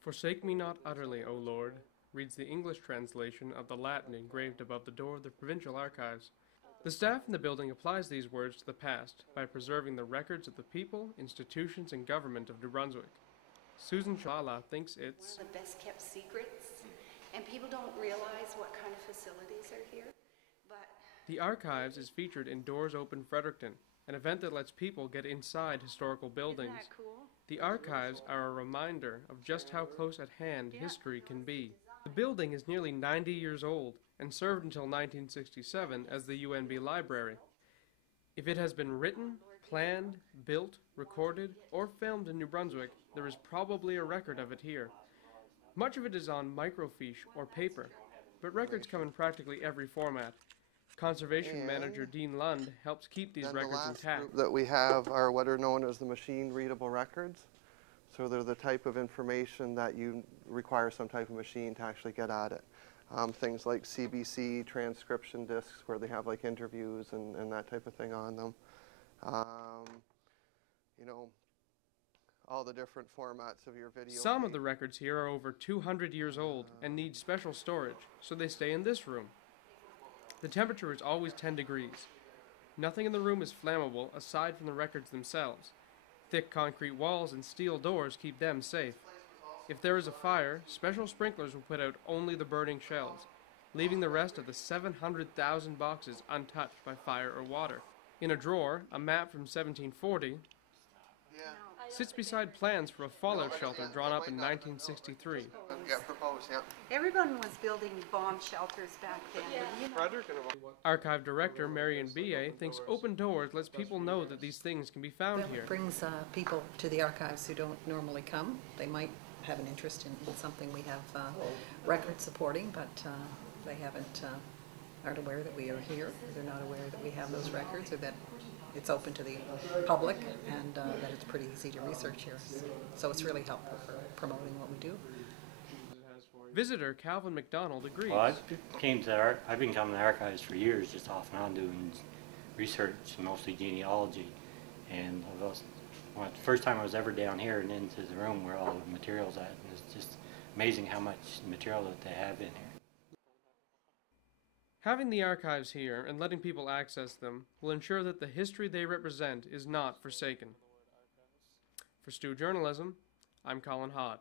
"Forsake me not utterly, O Lord," reads the English translation of the Latin engraved above the door of the provincial archives. The staff in the building applies these words to the past by preserving the records of the people, institutions, and government of New Brunswick. Susan Shalala thinks it's one of the best kept secrets, and people don't realize what kind of facilities are here. But the archives is featured in Doors Open Fredericton, an event that lets people get inside historical buildings. isn't that cool? The archives are a reminder of just how close at hand history can be. The building is nearly 90 years old and served until 1967 as the UNB Library. If it has been written, planned, built, recorded, or filmed in New Brunswick, there is probably a record of it here. Much of it is on microfiche or paper, but records come in practically every format. Conservation Manager Dean Lund helps keep these records intact. Group that we have are what are known as the machine-readable records. So they're the type of information that you require some type of machine to actually get at it. Things like CBC transcription discs where they have like interviews and that type of thing on them. You know, all the different formats of your video. Some of the records here are over 200 years old and need special storage, so they stay in this room. The temperature is always 10 degrees. Nothing in the room is flammable aside from the records themselves. Thick concrete walls and steel doors keep them safe. If there is a fire, special sprinklers will put out only the burning shells, leaving the rest of the 700,000 boxes untouched by fire or water. In a drawer, a map from 1740 sits beside plans for a fallout shelter drawn up in 1963. Yeah, proposed, yeah. Everyone was building bomb shelters back then. You know. Archive Director Marion B.A. thinks Open Doors lets people know that these things can be found here. It brings people to the archives who don't normally come. They might have an interest in something we have record supporting, but they aren't aware that we are here. They're not aware that we have those records, or that it's open to the public, and that it's pretty easy to research here. So it's really helpful for promoting what we do. Visitor Calvin McDonald agrees. Well, I've been coming to the archives for years, just off and on doing research, mostly genealogy. And the first time I was ever down here and into the room where all the material's at, and it's just amazing how much material that they have in here. Having the archives here and letting people access them will ensure that the history they represent is not forsaken. For Stu Journalism, I'm Colin Hodd.